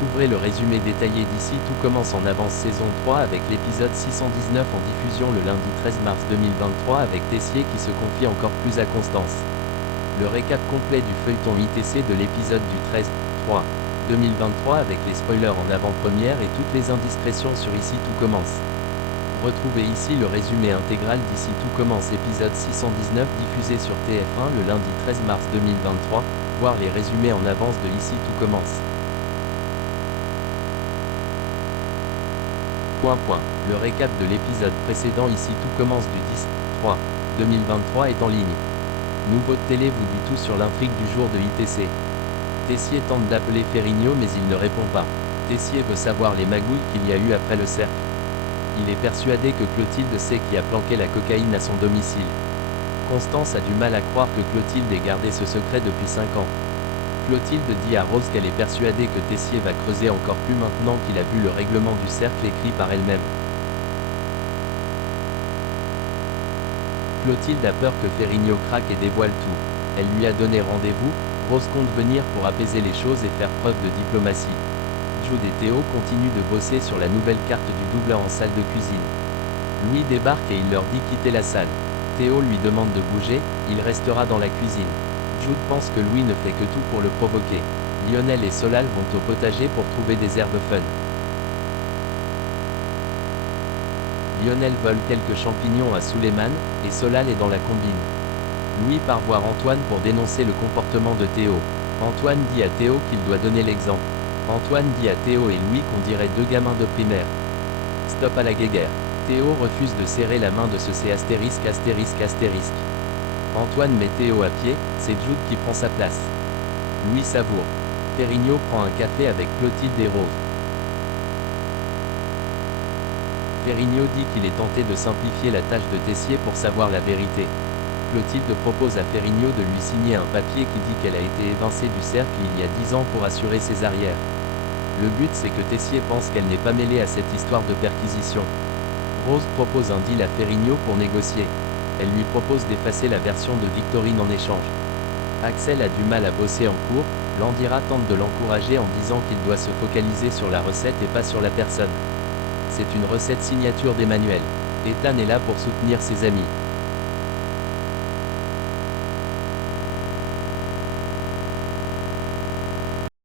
Découvrez le résumé détaillé d'ici Tout commence en avance saison 3 avec l'épisode 619 en diffusion le lundi 13 mars 2023 avec Tessier qui se confie encore plus à Constance. Le récap complet du feuilleton ITC de l'épisode du 13/3/2023 avec les spoilers en avant-première et toutes les indiscrétions sur Ici Tout commence. Retrouvez ici le résumé intégral d'Ici Tout commence épisode 619 diffusé sur TF1 le lundi 13 mars 2023, voir les résumés en avance de Ici Tout commence. Le récap de l'épisode précédent Ici Tout commence du 10/3/2023 est en ligne. Nouveau de télé vous dit tout sur l'intrigue du jour de ITC. Tessier tente d'appeler Ferrigno mais il ne répond pas. Tessier veut savoir les magouilles qu'il y a eu après le cercle. Il est persuadé que Clotilde sait qui a planqué la cocaïne à son domicile. Constance a du mal à croire que Clotilde ait gardé ce secret depuis 5 ans. Clotilde dit à Rose qu'elle est persuadée que Tessier va creuser encore plus maintenant qu'il a vu le règlement du cercle écrit par elle-même. Clotilde a peur que Ferrigno craque et dévoile tout. Elle lui a donné rendez-vous, Rose compte venir pour apaiser les choses et faire preuve de diplomatie. Jude et Théo continuent de bosser sur la nouvelle carte du doubleur en salle de cuisine. Louis débarque et il leur dit quitter la salle. Théo lui demande de bouger, il restera dans la cuisine. Jude pense que Louis ne fait que tout pour le provoquer. Lionel et Solal vont au potager pour trouver des herbes fun. Lionel vole quelques champignons à Suleiman, et Solal est dans la combine. Louis part voir Antoine pour dénoncer le comportement de Théo. Antoine dit à Théo qu'il doit donner l'exemple. Antoine dit à Théo et Louis qu'on dirait deux gamins de primaire. Stop à la guéguerre. Théo refuse de serrer la main de ce C***. Antoine met Théo à pied, c'est Jude qui prend sa place. Louis savoure. Ferrigno prend un café avec Clotilde et Rose. Ferrigno dit qu'il est tenté de simplifier la tâche de Tessier pour savoir la vérité. Clotilde propose à Ferrigno de lui signer un papier qui dit qu'elle a été évincée du cercle il y a 10 ans pour assurer ses arrières. Le but c'est que Tessier pense qu'elle n'est pas mêlée à cette histoire de perquisition. Rose propose un deal à Ferrigno pour négocier. Elle lui propose d'effacer la version de Victorine en échange. Axel a du mal à bosser en cours, Landira tente de l'encourager en disant qu'il doit se focaliser sur la recette et pas sur la personne. C'est une recette signature d'Emmanuel. Ethan est là pour soutenir ses amis.